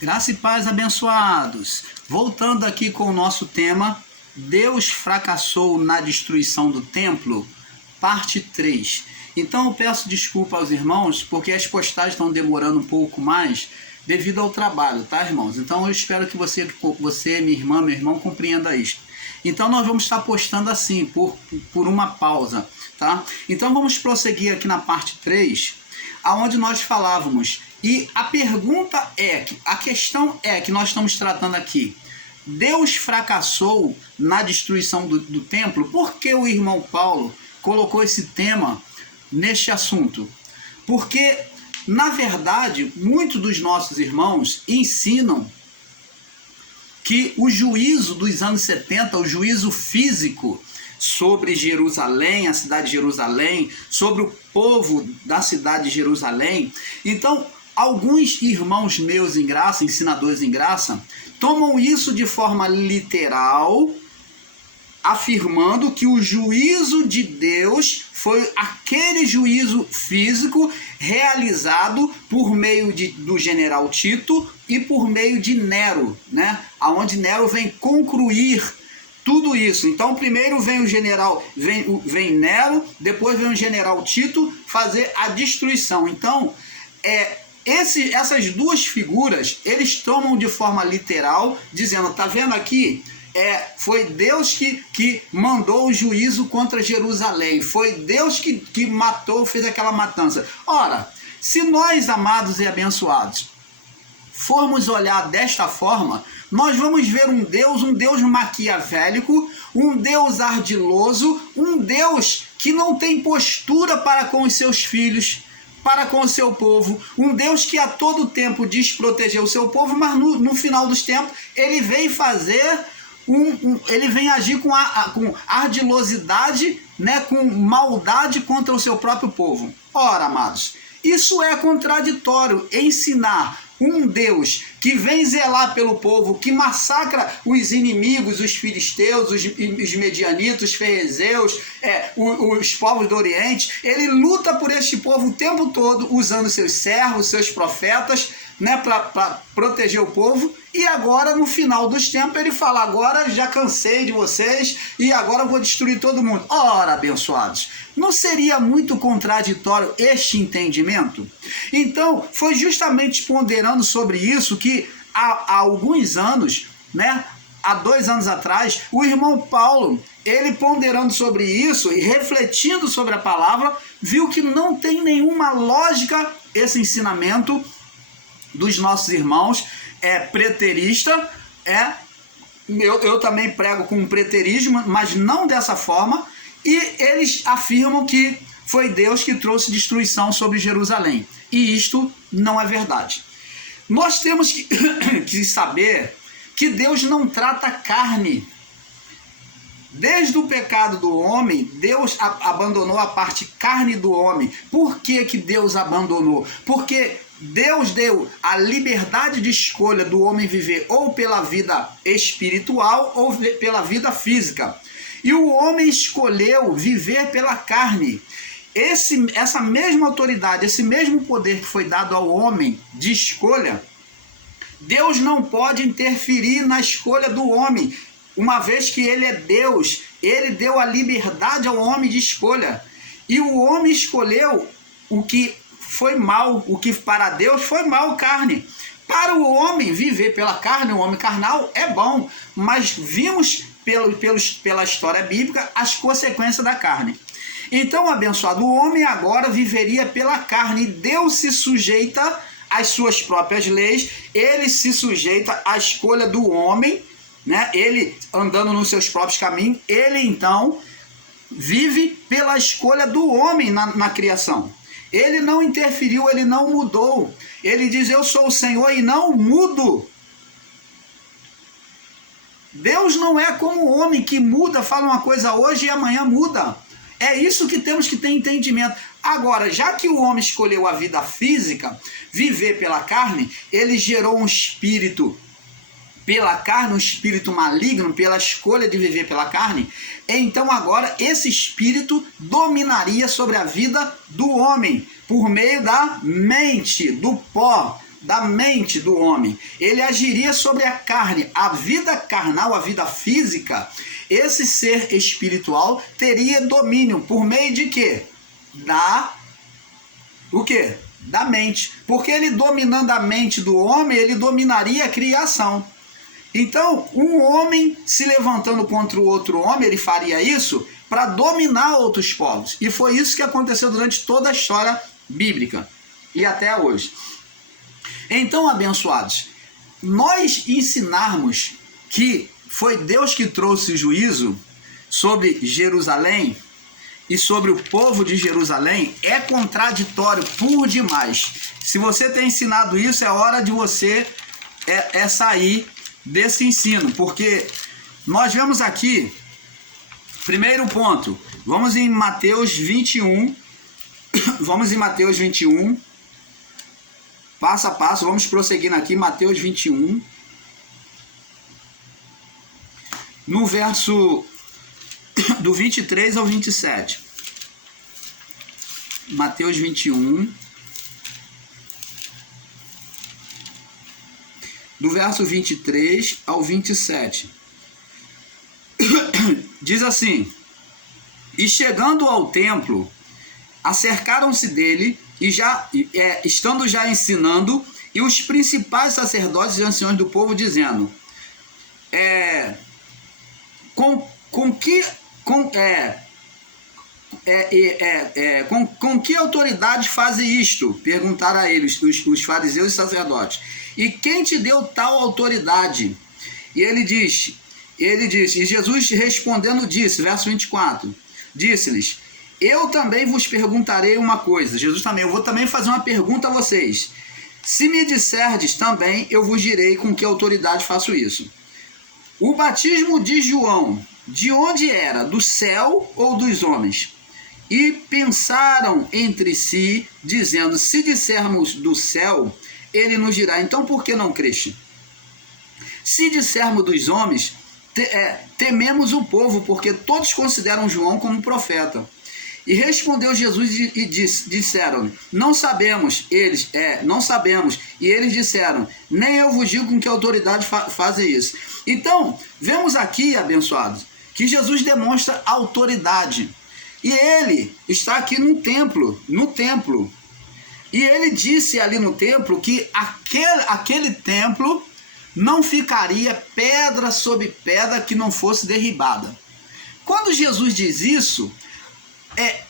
Graça e paz, abençoados. Voltando aqui com o nosso tema, Deus fracassou na destruição do templo, parte 3. Então eu peço desculpa aos irmãos, porque as postagens estão demorando um pouco mais devido ao trabalho, tá, irmãos? Então eu espero que você, minha irmã, meu irmão, compreenda isso. Então nós vamos estar postando assim, por uma pausa, tá? Então vamos prosseguir aqui na parte 3, aonde nós falávamos. E a pergunta é, a questão é que nós estamos tratando aqui. Deus fracassou na destruição do templo? Por que o irmão Paulo colocou esse tema neste assunto? Porque, na verdade, muitos dos nossos irmãos ensinam que o juízo dos anos 70, o juízo físico sobre Jerusalém, a cidade de Jerusalém, sobre o povo da cidade de Jerusalém. Então, alguns irmãos meus em graça, ensinadores em graça, tomam isso de forma literal, afirmando que o juízo de Deus foi aquele juízo físico realizado por meio do general Tito e por meio de Nero, né? Aonde Nero vem concluir tudo isso. Então primeiro vem o general, vem Nero, depois vem o general Tito fazer a destruição. Então, essas duas figuras, eles tomam de forma literal, dizendo, tá vendo aqui? Foi Deus que mandou o juízo contra Jerusalém, foi Deus que matou, fez aquela matança. Ora, se nós, amados e abençoados, formos olhar desta forma, nós vamos ver um Deus maquiavélico, um Deus ardiloso, um Deus que não tem postura para com os seus filhos, para com o seu povo, um Deus que a todo tempo diz proteger o seu povo, mas no final dos tempos ele vem fazer ele vem agir com ardilosidade, né, com maldade contra o seu próprio povo. Ora, amados, isso é contraditório. Ensinar um Deus que vem zelar pelo povo, que massacra os inimigos, os filisteus, os medianitas, os ferezeus, os povos do Oriente, ele luta por este povo o tempo todo, usando seus servos, seus profetas, né, para proteger o povo, e agora no final dos tempos ele fala, agora já cansei de vocês e agora eu vou destruir todo mundo. Ora, abençoados, não seria muito contraditório este entendimento? Então foi justamente ponderando sobre isso que há alguns anos, né, há 2 anos atrás, o irmão Paulo, ele ponderando sobre isso e refletindo sobre a palavra, viu que não tem nenhuma lógica esse ensinamento dos nossos irmãos preterista. Eu também prego com preterismo, mas não dessa forma, e eles afirmam que foi Deus que trouxe destruição sobre Jerusalém, e isto não é verdade. Nós temos que saber que Deus não trata carne. Desde o pecado do homem, Deus abandonou a parte carne do homem. Por que Deus abandonou? Porque Deus deu a liberdade de escolha do homem viver ou pela vida espiritual ou pela vida física. E o homem escolheu viver pela carne. Essa mesma autoridade, esse mesmo poder que foi dado ao homem de escolha, Deus não pode interferir na escolha do homem. Uma vez que ele é Deus, ele deu a liberdade ao homem de escolha. E o homem escolheu o que foi mal, o que para Deus foi mal, carne. Para o homem viver pela carne, o homem carnal é bom, mas vimos pela história bíblica as consequências da carne. Então, abençoado, o homem agora viveria pela carne, e Deus se sujeita às suas próprias leis, ele se sujeita à escolha do homem, né? Ele andando nos seus próprios caminhos, ele então vive pela escolha do homem na criação. Ele não interferiu, ele não mudou. Ele diz, eu sou o Senhor e não mudo. Deus não é como o homem que muda, fala uma coisa hoje e amanhã muda. É isso que temos que ter entendimento. Agora, já que o homem escolheu a vida física, viver pela carne, ele gerou um espírito pela carne, um espírito maligno, pela escolha de viver pela carne, então agora esse espírito dominaria sobre a vida do homem, por meio da mente, do pó, da mente do homem, ele agiria sobre a carne, a vida carnal, a vida física, esse ser espiritual teria domínio por meio de quê? O quê? Da mente. Porque ele dominando a mente do homem, ele dominaria a criação. Então, um homem se levantando contra o outro homem, ele faria isso para dominar outros povos. E foi isso que aconteceu durante toda a história bíblica e até hoje. Então, abençoados, nós ensinarmos que foi Deus que trouxe o juízo sobre Jerusalém e sobre o povo de Jerusalém é contraditório por demais. Se você tem ensinado isso, é hora de você sair desse ensino, porque nós vemos aqui, primeiro ponto, vamos em Mateus 21, passo a passo, vamos prosseguindo aqui, Mateus 21, no verso do 23 ao 27. Mateus 21, do verso 23 ao 27. Diz assim: e chegando ao templo, acercaram-se dele, e estando já ensinando, e os principais sacerdotes e anciões do povo, dizendo: com que autoridade faz isto? Perguntaram a eles, os fariseus e sacerdotes. E quem te deu tal autoridade? E ele disse, e Jesus respondendo disse, verso 24, disse-lhes: eu também vos perguntarei uma coisa. Jesus também, eu vou também fazer uma pergunta a vocês. Se me disserdes também, eu vos direi com que autoridade faço isso. O batismo de João, de onde era? Do céu ou dos homens? E pensaram entre si, dizendo: se dissermos do céu, ele nos dirá: então por que não creste? Se dissermos dos homens, tememos o povo, porque todos consideram João como profeta. E respondeu Jesus e disseram: não sabemos. Eles, não sabemos. E eles disseram: nem eu vos digo com que autoridade fazem isso. Então, vemos aqui, abençoados, que Jesus demonstra autoridade. E ele está aqui no templo. E ele disse ali no templo que aquele templo não ficaria pedra sobre pedra que não fosse derribada. Quando Jesus diz isso,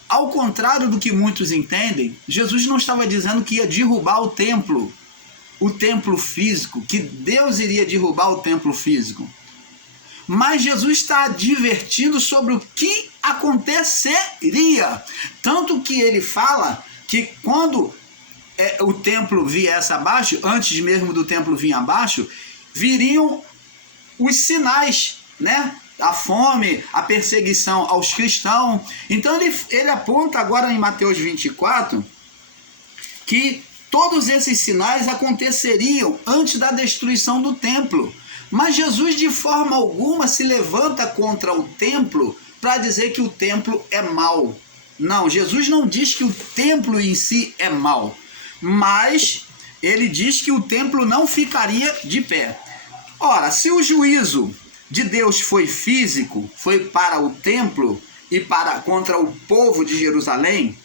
ao contrário do que muitos entendem, Jesus não estava dizendo que ia derrubar o templo físico, que Deus iria derrubar o templo físico. Mas Jesus está advertindo sobre o que aconteceria. Tanto que ele fala que quando o templo viesse abaixo, antes mesmo do templo vir abaixo, viriam os sinais, né? A fome, a perseguição aos cristãos. Então ele aponta agora em Mateus 24 que todos esses sinais aconteceriam antes da destruição do templo. Mas Jesus de forma alguma se levanta contra o templo para dizer que o templo é mau. Não, Jesus não diz que o templo em si é mau, mas ele diz que o templo não ficaria de pé. Ora, se o juízo de Deus foi físico, foi para o templo e contra o povo de Jerusalém,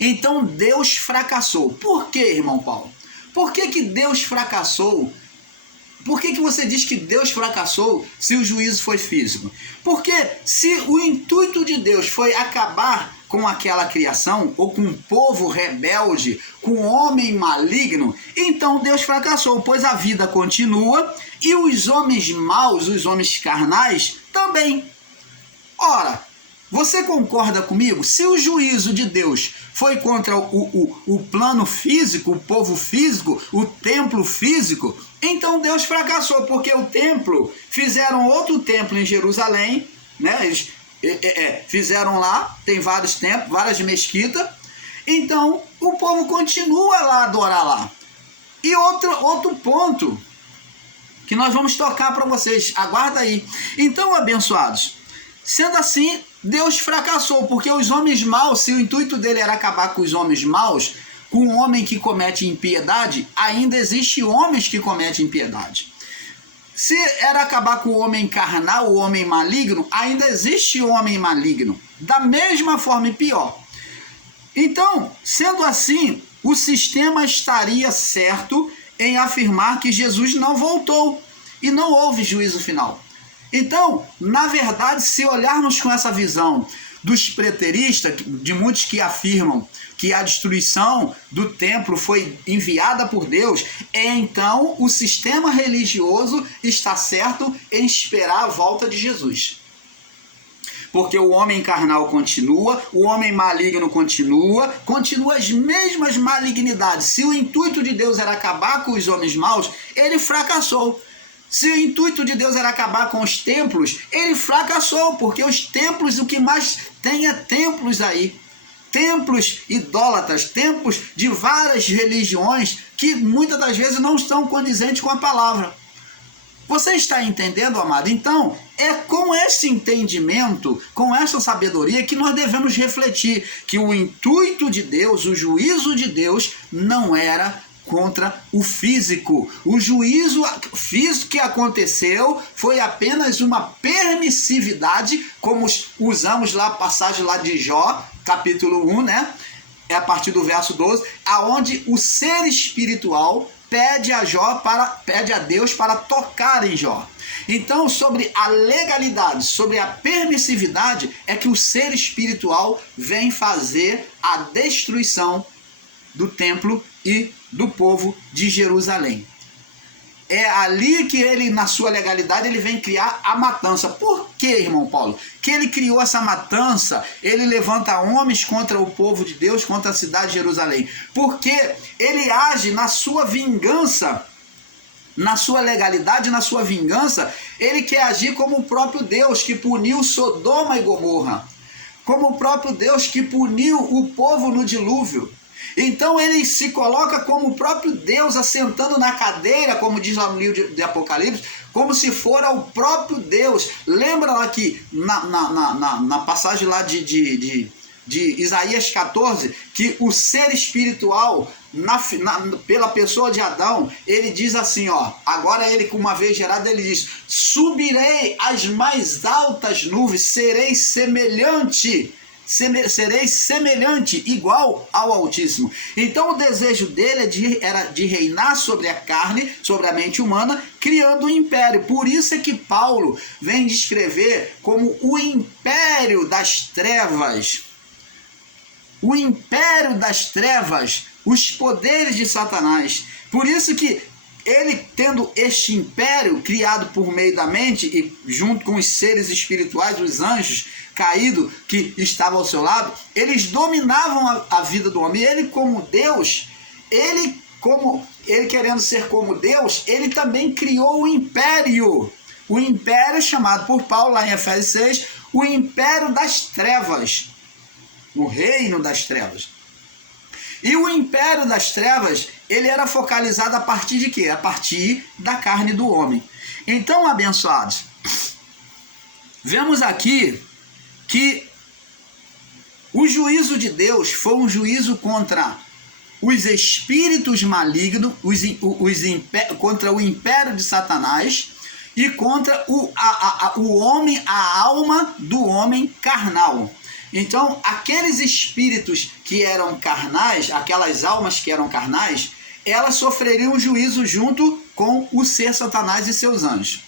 então Deus fracassou. Por que, irmão Paulo? Por que Deus fracassou? Por que você diz que Deus fracassou se o juízo foi físico? Porque se o intuito de Deus foi acabar com aquela criação, ou com um povo rebelde, com um homem maligno, então Deus fracassou, pois a vida continua e os homens maus, os homens carnais, também. Ora, você concorda comigo? Se o juízo de Deus foi contra o plano físico, o povo físico, o templo físico, então Deus fracassou, porque o templo, fizeram outro templo em Jerusalém, né? Eles fizeram lá, tem vários templos, várias mesquitas, então o povo continua lá a adorar lá. E outro ponto que nós vamos tocar para vocês, aguarda aí. Então, abençoados, sendo assim, Deus fracassou, porque os homens maus, se o intuito dele era acabar com os homens maus, com um homem que comete impiedade, ainda existe homens que cometem impiedade. Se era acabar com o homem carnal, o homem maligno, ainda existe homem maligno, da mesma forma e pior. Então, sendo assim, o sistema estaria certo em afirmar que Jesus não voltou e não houve juízo final. Então, na verdade, se olharmos com essa visão dos preteristas, de muitos que afirmam que a destruição do templo foi enviada por Deus, então o sistema religioso está certo em esperar a volta de Jesus. Porque o homem carnal continua, o homem maligno continua as mesmas malignidades. Se o intuito de Deus era acabar com os homens maus, ele fracassou. Se o intuito de Deus era acabar com os templos, ele fracassou, porque os templos, o que mais tem é templos aí. Templos idólatras, templos de várias religiões que muitas das vezes não estão condizentes com a palavra. Você está entendendo, amado? Então, é com esse entendimento, com essa sabedoria que nós devemos refletir que o intuito de Deus, o juízo de Deus, não era contra o físico. O juízo físico que aconteceu foi apenas uma permissividade, como usamos lá a passagem lá de Jó, capítulo 1, né? É a partir do verso 12, aonde o ser espiritual pede a Deus para tocar em Jó. Então, sobre a legalidade, sobre a permissividade, é que o ser espiritual vem fazer a destruição do templo e do povo de Jerusalém. É ali que ele, na sua legalidade, ele vem criar a matança. Por que, irmão Paulo? Que ele criou essa matança, ele levanta homens contra o povo de Deus, contra a cidade de Jerusalém. Porque ele age na sua vingança, na sua legalidade, na sua vingança, ele quer agir como o próprio Deus que puniu Sodoma e Gomorra, como o próprio Deus que puniu o povo no dilúvio. Então ele se coloca como o próprio Deus assentando na cadeira, como diz lá no livro de Apocalipse, como se fora o próprio Deus. Lembra lá que na passagem lá de Isaías 14, que o ser espiritual, pela pessoa de Adão, ele diz assim, ó, agora ele, uma vez gerado, ele diz: subirei às mais altas nuvens, serei semelhante, igual ao Altíssimo. Então o desejo dele era de reinar sobre a carne, sobre a mente humana, criando um império. Por isso é que Paulo vem descrever como o império das trevas. O império das trevas, os poderes de Satanás. Por isso que ele, tendo este império criado por meio da mente e junto com os seres espirituais, os anjos caídos que estavam ao seu lado, eles dominavam a vida do homem. Ele, como Deus, ele querendo ser como Deus, ele também criou o império. O império chamado por Paulo lá em Efésios 6, o império das trevas. O reino das trevas. E o império das trevas, ele era focalizado a partir de quê? A partir da carne do homem. Então, abençoados, vemos aqui que o juízo de Deus foi um juízo contra os espíritos malignos, contra o império de Satanás e contra o homem, a alma do homem carnal. Então, aqueles espíritos que eram carnais, aquelas almas que eram carnais, elas sofreriam juízo junto com o ser Satanás e seus anjos.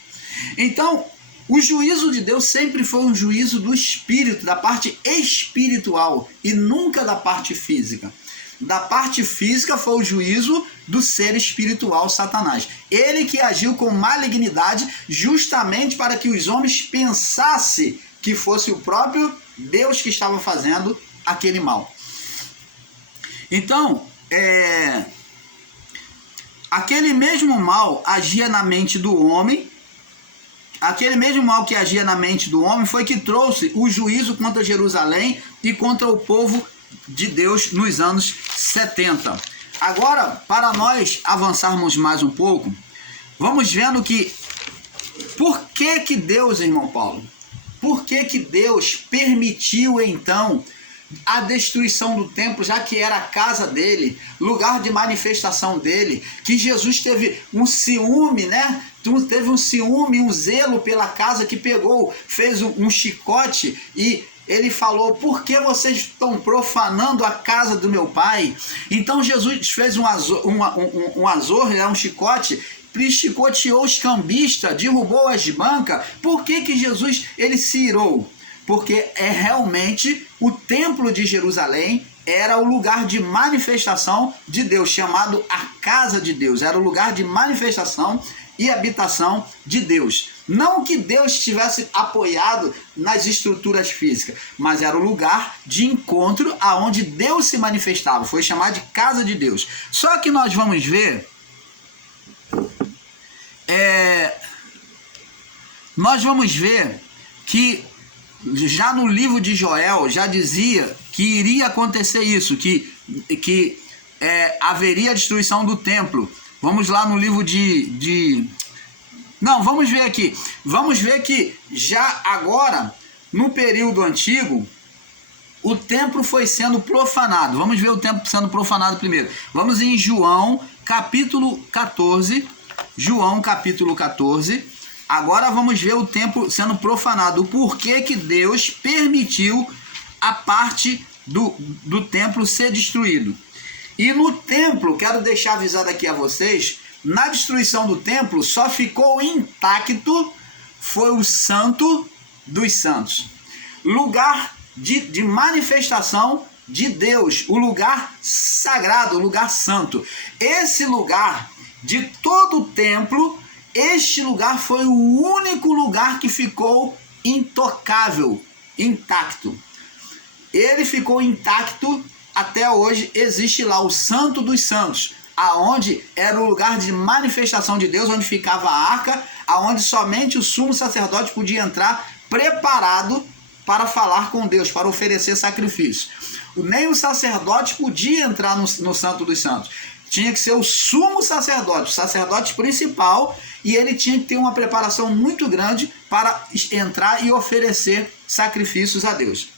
Então, o juízo de Deus sempre foi um juízo do espírito, da parte espiritual, e nunca da parte física. Da parte física foi o juízo do ser espiritual, Satanás. Ele que agiu com malignidade justamente para que os homens pensassem que fosse o próprio Deus que estava fazendo aquele mal. Então, aquele mesmo mal agia na mente do homem. Aquele mesmo mal que agia na mente do homem foi que trouxe o juízo contra Jerusalém e contra o povo de Deus nos anos 70. Agora, para nós avançarmos mais um pouco, vamos vendo que por que Deus, irmão Paulo, por que Deus permitiu então a destruição do templo, já que era a casa dele, lugar de manifestação dele, que Jesus teve um ciúme, né? Teve um ciúme, um zelo pela casa, que pegou, fez um chicote e ele falou: por que vocês estão profanando a casa do meu pai? Então Jesus fez um azor, um chicote, chicoteou os cambistas, derrubou as bancas. Por que Jesus ele se irou? Porque realmente o templo de Jerusalém era o lugar de manifestação de Deus, chamado a casa de Deus. Era o lugar de manifestação e habitação de Deus. Não que Deus estivesse apoiado nas estruturas físicas, mas era o lugar de encontro aonde Deus se manifestava. Foi chamado de casa de Deus. Só que nós vamos ver... nós vamos ver que já no livro de Joel já dizia que iria acontecer isso, que haveria a destruição do templo. Vamos lá no livro Não, vamos ver aqui. Vamos ver que já agora, no período antigo, o templo foi sendo profanado. Vamos ver o templo sendo profanado primeiro. Vamos em João, capítulo 14. João, capítulo 14. Agora vamos ver o templo sendo profanado. O porquê que Deus permitiu a parte do templo ser destruído. E no templo, quero deixar avisado aqui a vocês, na destruição do templo só ficou intacto, foi o Santo dos Santos. Lugar de manifestação de Deus, o lugar sagrado, o lugar santo. Esse lugar de todo o templo, este lugar foi o único lugar que ficou intocável, intacto. Ele ficou intacto até hoje. Existe lá o Santo dos Santos, aonde era o lugar de manifestação de Deus, onde ficava a arca, aonde somente o sumo sacerdote podia entrar preparado para falar com Deus, para oferecer sacrifício. Nem o sacerdote podia entrar no Santo dos Santos. Tinha que ser o sumo sacerdote, o sacerdote principal, e ele tinha que ter uma preparação muito grande para entrar e oferecer sacrifícios a Deus.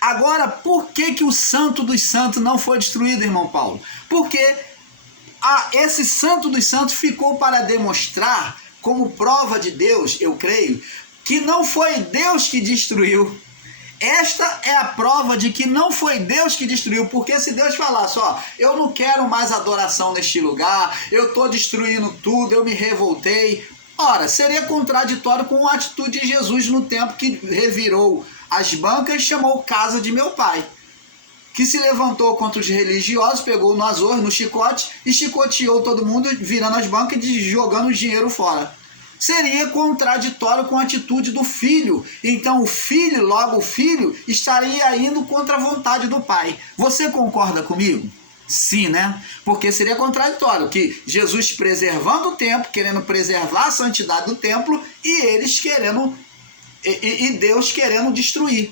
Agora, por que o Santo dos Santos não foi destruído, irmão Paulo? Porque esse Santo dos Santos ficou para demonstrar, como prova de Deus, eu creio, que não foi Deus que destruiu. Esta é a prova de que não foi Deus que destruiu, porque se Deus falasse, ó, eu não quero mais adoração neste lugar, eu estou destruindo tudo, eu me revoltei, ora, seria contraditório com a atitude de Jesus no tempo que revirou as bancas e chamou casa de meu pai, que se levantou contra os religiosos, pegou no azor, no chicote, e chicoteou todo mundo, virando as bancas e jogando o dinheiro fora. Seria contraditório com a atitude do filho. Então o filho, logo o filho, estaria indo contra a vontade do pai. Você concorda comigo? Sim, né? Porque seria contraditório que Jesus preservando o templo, querendo preservar a santidade do templo, e eles querendo, e Deus querendo destruir.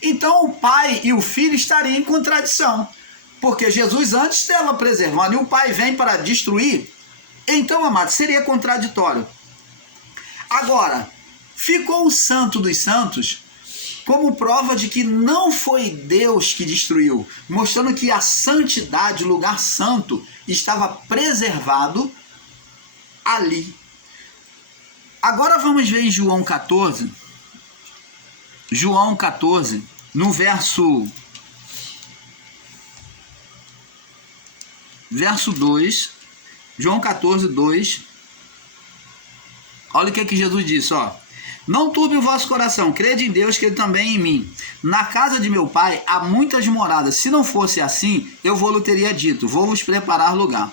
Então o pai e o filho estariam em contradição, porque Jesus antes estava preservando e o pai vem para destruir. Então, amado, seria contraditório. Agora, ficou o Santo dos Santos como prova de que não foi Deus que destruiu, mostrando que a santidade, o lugar santo, estava preservado ali. Agora vamos ver em João 14. João 14, no verso 2. João 14, 2. Olha o que Jesus disse, ó. Não turbe o vosso coração, crede em Deus, crede também em mim. Na casa de meu pai há muitas moradas. Se não fosse assim, eu vou-lhe teria dito, vou vos preparar lugar.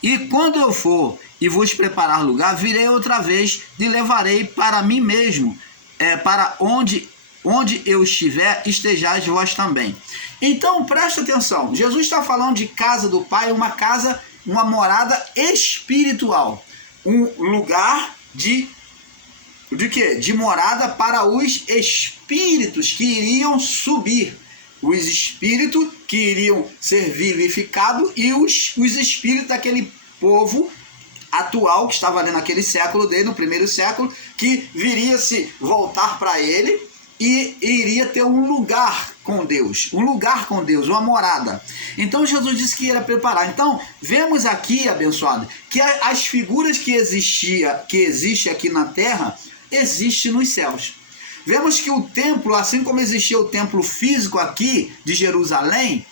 E quando eu for e vos preparar lugar, virei outra vez e levarei para mim mesmo, para onde eu estiver, estejais vós também. Então, presta atenção. Jesus está falando de casa do pai, uma casa, uma morada espiritual. Um lugar de quê? De morada para os espíritos que iriam subir. Os espíritos que iriam ser vivificados e os espíritos daquele povo atual que estava ali naquele século dele, no primeiro século, que viria se voltar para ele e iria ter um lugar com Deus, uma morada. Então Jesus disse que ia preparar. Então vemos aqui, abençoado, que as figuras que existe aqui na terra, existe nos céus. Vemos que o templo, assim como existia o templo físico aqui de Jerusalém,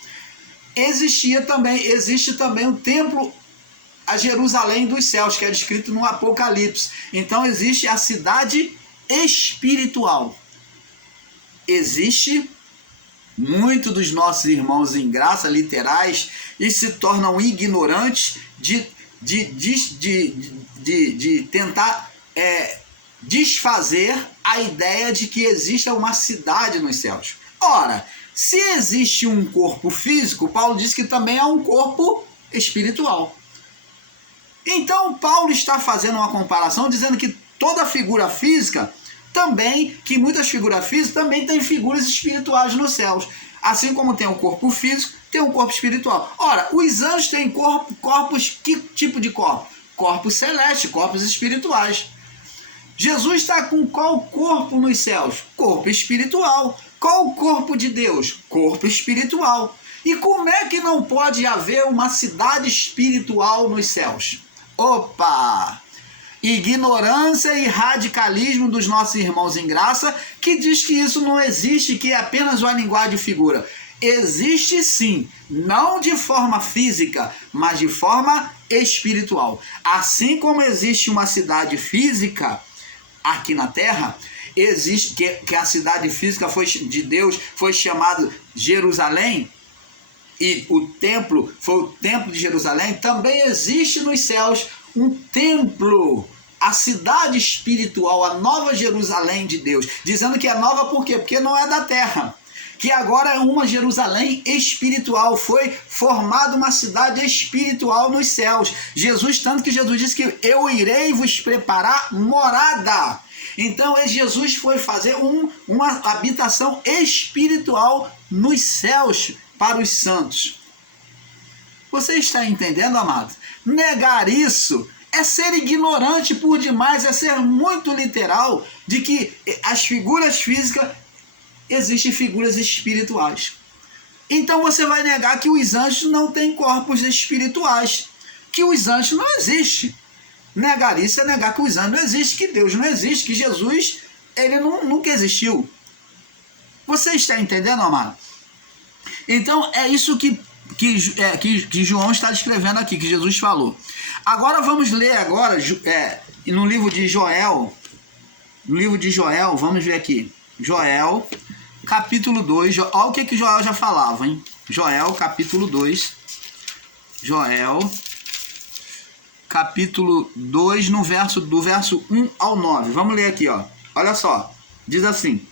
existe também o templo a Jerusalém dos céus, que é descrito no Apocalipse. Então existe a cidade espiritual. Existe muito dos nossos irmãos em graça literais e se tornam ignorantes de tentar desfazer a ideia de que exista uma cidade nos céus. Ora, se existe um corpo físico, Paulo diz que também há um corpo espiritual. Então Paulo está fazendo uma comparação, dizendo que toda figura física também, que muitas figuras físicas também têm figuras espirituais nos céus. Assim como tem um corpo físico, tem um corpo espiritual. Ora, os anjos têm corpos, que tipo de corpo? Corpos celestes, corpos espirituais. Jesus está com qual corpo nos céus? Corpo espiritual. Qual o corpo de Deus? Corpo espiritual. E como é que não pode haver uma cidade espiritual nos céus? Opa! Ignorância e radicalismo dos nossos irmãos em graça, que diz que isso não existe, que é apenas uma linguagem de figura. Existe sim, não de forma física, mas de forma espiritual. Assim como existe uma cidade física aqui na terra, existe que a cidade física de Deus foi chamada Jerusalém, e o templo foi o templo de Jerusalém. Também existe nos céus um templo, a cidade espiritual, a nova Jerusalém de Deus, dizendo que é nova por quê? Porque não é da terra, que agora é uma Jerusalém espiritual, foi formada uma cidade espiritual nos céus. Tanto que Jesus disse que eu irei vos preparar morada. Então Jesus foi fazer uma habitação espiritual nos céus para os santos. Você está entendendo, amado? Negar isso é ser ignorante por demais, é ser muito literal de que as figuras físicas existem figuras espirituais. Então você vai negar que os anjos não têm corpos espirituais, que os anjos não existem. Negar isso é negar que os anjos não existem, que Deus não existe, que Jesus ele nunca existiu. Você está entendendo, amado? Então é isso que João está descrevendo aqui, que Jesus falou. Agora vamos ler no livro de Joel. No livro de Joel, vamos ver aqui. Joel, capítulo 2. Olha o que Joel já falava, hein? Joel, capítulo 2. Joel, capítulo 2, do verso 1 ao 9. Vamos ler aqui, ó. Olha só. Diz assim: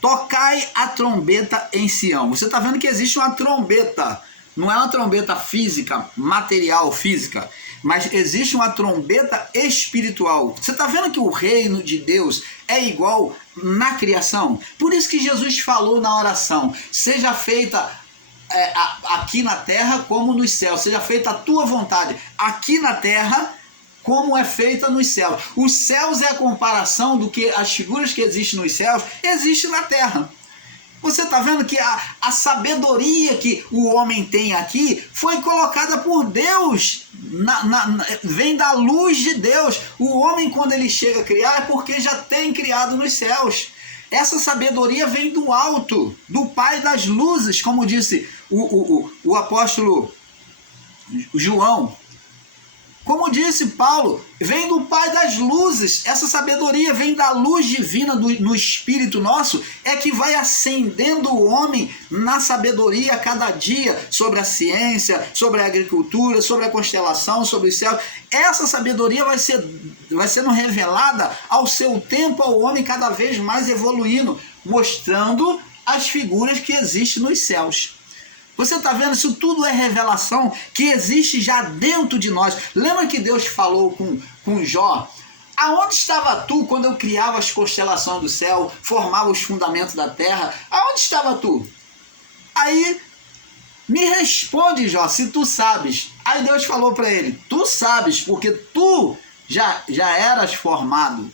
tocai a trombeta em Sião. Você está vendo que existe uma trombeta. Não é uma trombeta física, material, física, mas existe uma trombeta espiritual. Você está vendo que o reino de Deus é igual na criação? Por isso que Jesus falou na oração: seja feita aqui na terra como nos céus, seja feita a tua vontade aqui na terra como é feita nos céus. Os céus é a comparação do que as figuras que existem nos céus existem na terra. Você está vendo que a sabedoria que o homem tem aqui foi colocada por Deus, vem da luz de Deus. O homem, quando ele chega a criar, é porque já tem criado nos céus. Essa sabedoria vem do alto, do Pai das luzes, como disse o apóstolo João. Como disse Paulo, vem do Pai das luzes. Essa sabedoria vem da luz divina no espírito nosso, é que vai acendendo o homem na sabedoria a cada dia, sobre a ciência, sobre a agricultura, sobre a constelação, sobre os céus. Essa sabedoria vai sendo revelada ao seu tempo, ao homem cada vez mais evoluindo, mostrando as figuras que existem nos céus. Você está vendo? Isso tudo é revelação que existe já dentro de nós. Lembra que Deus falou com Jó? Aonde estava tu quando eu criava as constelações do céu, formava os fundamentos da terra? Aonde estava tu? Aí, me responde, Jó, se tu sabes. Aí Deus falou para ele: tu sabes, porque tu já eras formado.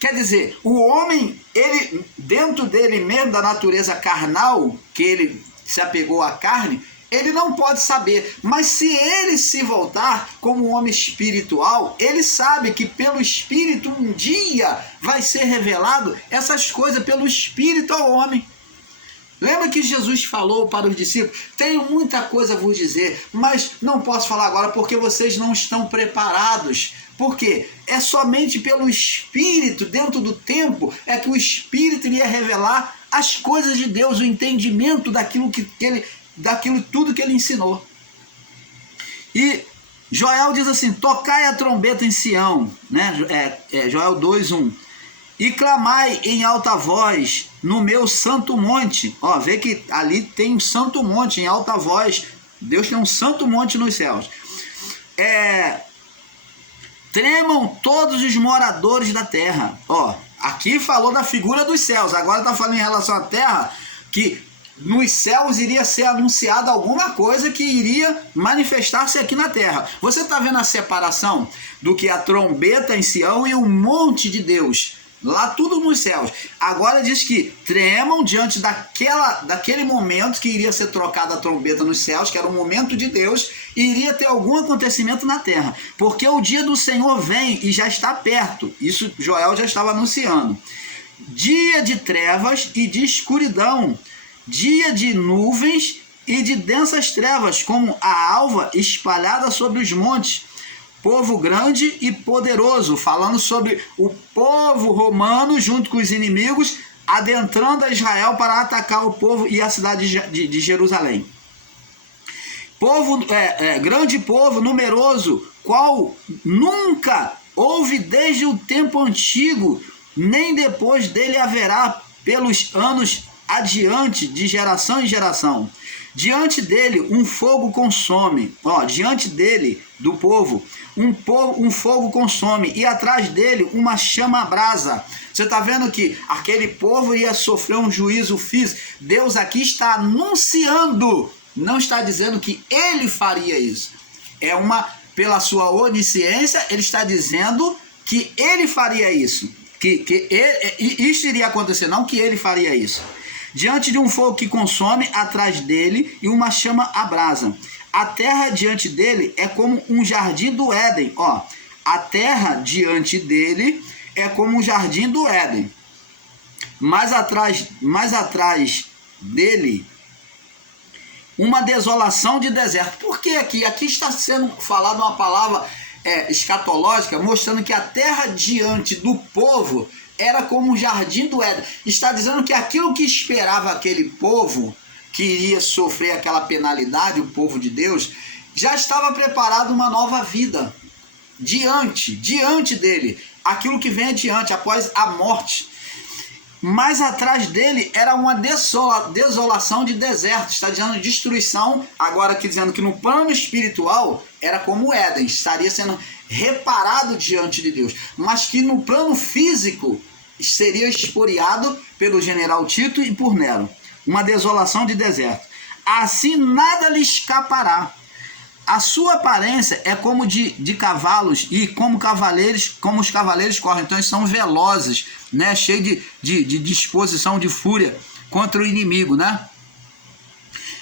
Quer dizer, o homem, ele dentro dele mesmo, da natureza carnal, que ele se apegou à carne, ele não pode saber. Mas se ele se voltar como um homem espiritual, ele sabe que pelo Espírito um dia vai ser revelado essas coisas pelo Espírito ao homem. Lembra que Jesus falou para os discípulos: tenho muita coisa a vos dizer, mas não posso falar agora porque vocês não estão preparados. Por quê? É somente pelo Espírito, dentro do tempo, é que o Espírito iria revelar as coisas de Deus, o entendimento daquilo daquilo tudo que ele ensinou. E Joel diz assim: tocai a trombeta em Sião, né? Joel 2:1. E clamai em alta voz no meu santo monte. Ó, vê que ali tem um santo monte em alta voz. Deus tem um santo monte nos céus. Tremam todos os moradores da terra. Ó, aqui falou da figura dos céus. Agora está falando em relação à terra, que nos céus iria ser anunciada alguma coisa que iria manifestar-se aqui na terra. Você está vendo a separação do que a trombeta em Sião e o monte de Deus? Lá tudo nos céus. Agora diz que tremam diante daquele momento que iria ser trocada a trombeta nos céus, que era o momento de Deus, e iria ter algum acontecimento na terra. Porque o dia do Senhor vem e já está perto. Isso Joel já estava anunciando. Dia de trevas e de escuridão, dia de nuvens e de densas trevas, como a alva espalhada sobre os montes. Povo grande e poderoso, falando sobre o povo romano junto com os inimigos, adentrando a Israel para atacar o povo e a cidade de Jerusalém. Grande povo, numeroso, qual nunca houve desde o tempo antigo, nem depois dele haverá pelos anos adiante, de geração em geração. Diante dele um fogo consome, diante dele, do povo, um fogo consome, e atrás dele uma chama abrasa. Você está vendo que aquele povo ia sofrer um juízo físico. Deus aqui está anunciando, não está dizendo que ele faria isso. Pela sua onisciência, ele está dizendo que ele faria isso. Isso iria acontecer, não que ele faria isso. Diante de um fogo que consome, atrás dele, e uma chama abrasa. A terra diante dele é como um jardim do Éden. A terra diante dele é como um jardim do Éden. Mais atrás dele, uma desolação de deserto. Por que aqui? Aqui está sendo falada uma palavra escatológica, mostrando que a terra diante do povo era como um jardim do Éden. Está dizendo que aquilo que esperava aquele povo, que iria sofrer aquela penalidade, o povo de Deus, já estava preparado uma nova vida. Diante dele. Aquilo que vem adiante, após a morte. Mas atrás dele era uma desolação de deserto. Está dizendo destruição, agora aqui dizendo que no plano espiritual era como o Éden, estaria sendo reparado diante de Deus. Mas que no plano físico seria expoliado pelo general Tito e por Nero. Uma desolação de deserto. Assim nada lhe escapará. A sua aparência é como de cavalos, e como os cavaleiros correm. Então eles são velozes, né? Cheio de disposição, de fúria contra o inimigo, né?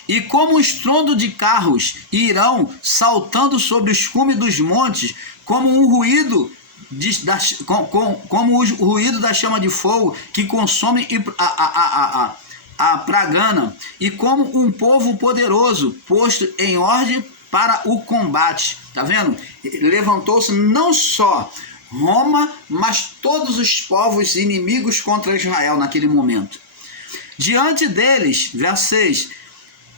E como o estrondo de carros irão saltando sobre os cumes dos montes, como um ruído como o ruído da chama de fogo que consome a pragana, e como um povo poderoso posto em ordem para o combate. Tá vendo? Levantou-se não só Roma, mas todos os povos inimigos contra Israel naquele momento. Diante deles, verso 6,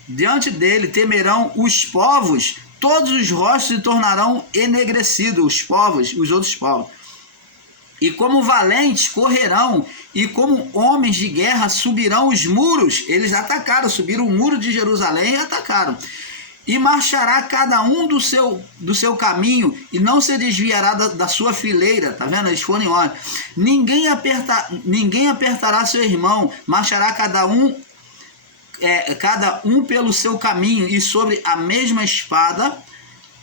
diante dele temerão os povos, todos os rostos se tornarão enegrecidos, os povos, os outros povos. E como valentes correrão, e como homens de guerra subirão os muros. Eles atacaram, subiram o muro de Jerusalém e atacaram. E marchará cada um do seu caminho, e não se desviará da sua fileira. Tá vendo? Eles foram em ordem. Ninguém apertará seu irmão, marchará cada um pelo seu caminho, e sobre a mesma espada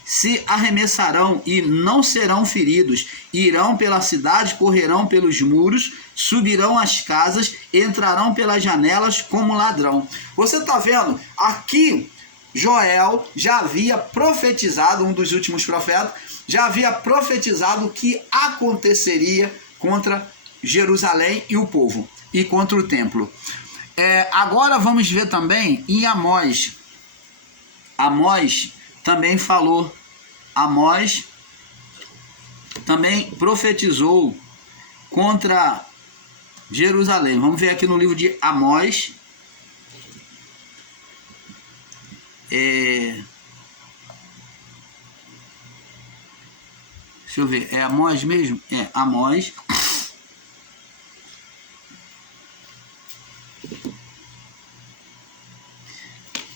se arremessarão e não serão feridos, irão pela cidade, correrão pelos muros, subirão às casas, entrarão pelas janelas como ladrão. Você está vendo? Aqui Joel já havia profetizado, um dos últimos profetas, já havia profetizado o que aconteceria contra Jerusalém e o povo, e contra o templo. Agora vamos ver também em Amós. Amós também falou, Amós também profetizou contra Jerusalém. Vamos ver aqui no livro de Amós. Deixa eu ver, é Amós mesmo? É Amós.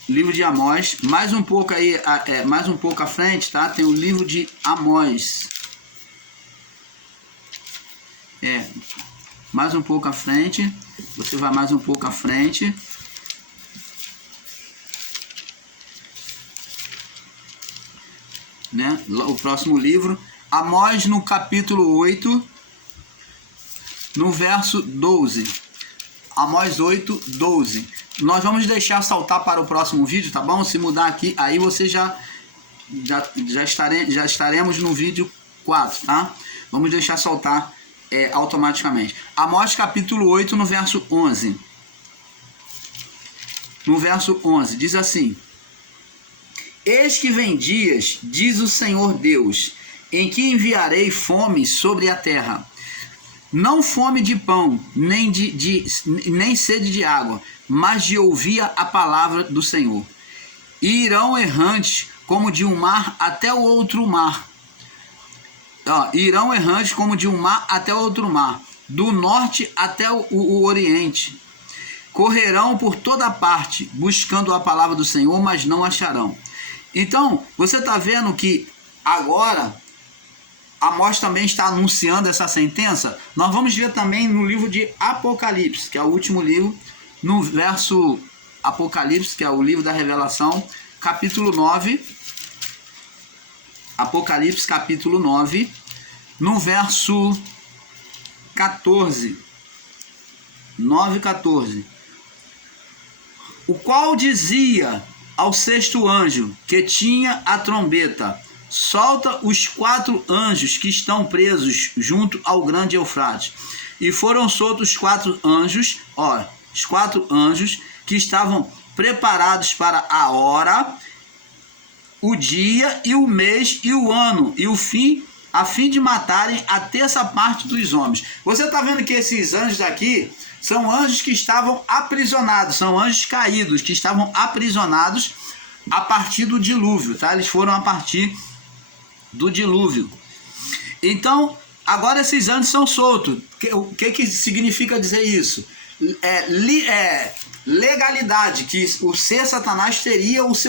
Livro de Amós, mais um pouco aí, mais um pouco à frente, tá? Tem o livro de Amós. Mais um pouco à frente. Você vai mais um pouco à frente. Né? O próximo livro, Amós, no capítulo 8, no verso 12. Amós 8, 12. Nós vamos deixar saltar para o próximo vídeo, tá bom? Se mudar aqui, aí você já estaremos no vídeo 4, tá? Vamos deixar saltar automaticamente. Amós capítulo 8, no verso 11. No verso 11, diz assim: Eis que vem dias, diz o Senhor Deus, em que enviarei fome sobre a terra. Não fome de pão, nem sede de água, mas de ouvir a palavra do Senhor. E irão errantes como de um mar até o outro mar. Irão errantes como de um mar até o outro mar, do norte até o oriente. Correrão por toda parte, buscando a palavra do Senhor, mas não acharão. Então, você está vendo que agora Amós também está anunciando essa sentença. Nós vamos ver também no livro de Apocalipse, que é o último livro, no verso Apocalipse, que é o livro da Revelação, capítulo 9. Apocalipse, capítulo 9, no verso 14. 9:14. O qual dizia ao sexto anjo, que tinha a trombeta: solta os 4 anjos que estão presos junto ao grande Eufrates. E foram soltos os 4 anjos, os 4 anjos que estavam preparados para a hora, o dia e o mês e o ano e o fim, a fim de matarem a terça parte dos homens. Você está vendo que esses anjos aqui são anjos que estavam aprisionados, são anjos caídos, que estavam aprisionados a partir do dilúvio, tá? Eles foram a partir do dilúvio. Então, agora esses anjos são soltos. O que significa dizer isso? Legalidade, que o ser Satanás teria o seu